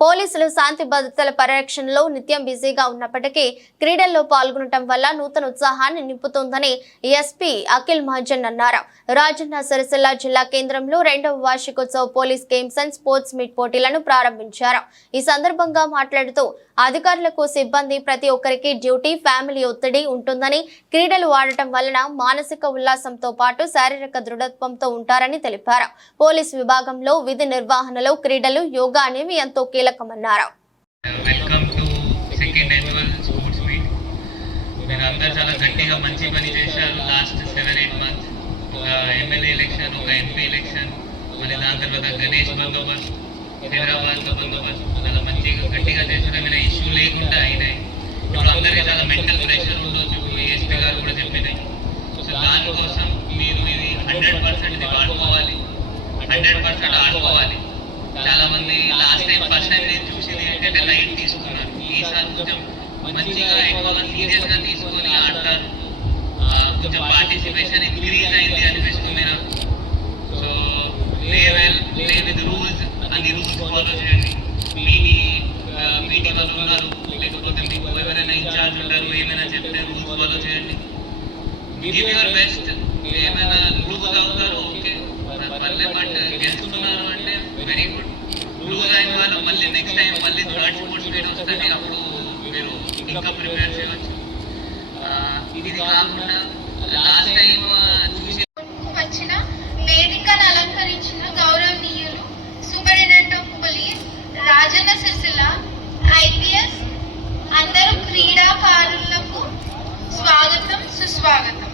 పోలీసులు శాంతి భద్రతల పరిరక్షణలో నిత్యం బిజీగా ఉన్నప్పటికీ క్రీడల్లో పాల్గొనడం వల్ల నూతన ఉత్సాహాన్ని నింపుతోందని ఎస్పీ అఖిల్ మహాజన్ అన్నారు. రాజన్న సిరిసిల్ల జిల్లా కేంద్రంలో 2వ వార్షికోత్సవ police games and sports meet పోటీలను ప్రారంభించారు. ఈ సందర్భంగా మాట్లాడుతూ అధికారులకు సిబ్బంది ప్రతి ఒక్కరికి డ్యూటీ, ఫ్యామిలీ ఒత్తిడి ఉంటుందని, క్రీడలు ఆడటం వలన మానసిక ఉల్లాసంతో పాటు శారీరక దృఢత్వంతో ఉంటారని తెలిపారు. పోలీస్ విభాగంలో విధి నిర్వహణలో క్రీడలు, యోగా అనేవి ఎంతో కీలకమన్నారు. Welcome to second annual sports meet. మీరందరూ చాలా గట్టిగా మంచి పని చేశారు. లాస్ట్ 7-8 మంత్స్ ఒక ఎమ్మెల్యే ఎలక్షన్, ఒక ఎంపీ ఎలక్షన్, మళ్ళీ దాని తర్వాత గణేష్ బందోబస్తు, హైదరాబాద్లో బందోబస్తు, చాలా మంచిగా గట్టిగా చేశారు. ఏమైనా ఇష్యూ లేకుండా అయినాయి. ఇప్పుడు అందరికీ చాలా మెంటల్ ప్రెషర్ ఉండొచ్చు, ఏఎస్పీ గారు కూడా చెప్పినాయి. సో దానికోసం మీరు ఇది 100% ఇది వాడుకోవాలి, 100% ఆడుకోవాలి. చాలా మంది లాస్ట్ టైం ఫస్ట్ టైం నేను చూసింది ఏంటంటే లైట్ తీసుకున్నారు. ఈసారి కొంచెం మంచిగా ఎక్కువగా సీరియస్ గా తీసుకొని ఆడతారు. కొంచెం పార్టిసిపేషన్ ఇంక్రీజ్ అయింది అనిపిస్తుంది నాకు. సో ప్లే విత్ రూల్స్, అన్ని రూల్స్ ఫాలో చేయండి. పీటీ వాళ్ళు ఉన్నారు, లేకపోతే మీకు ఎవరైనా ఇన్ఛార్జ్ ఉంటారు, ఏమైనా చెప్తే రూల్స్ ఫాలో చేయండి. Give your best. ఏమైనా లూజ్ అవుతారు ఓకే, పర్లే, బట్ గెలుస్తున్నారు అంటే వెరీ గుడ్. లూజ్ అయిన వాళ్ళు మళ్ళీ నెక్స్ట్ టైం మళ్ళీ థర్డ్ స్పోర్ట్స్ మీట్ వస్తుంది, అప్పుడు మీరు ఇంకా ప్రిపేర్ చేయవచ్చు. ఇది కాకుండా లాస్ట్ టైం చూసి వచ్చిన వేదికను అలంకరించిన గౌరవనీయులు superintendent of police Rajanna Sircilla IPS అందరూ క్రీడాకారులకు స్వాగతం, సుస్వాగతం.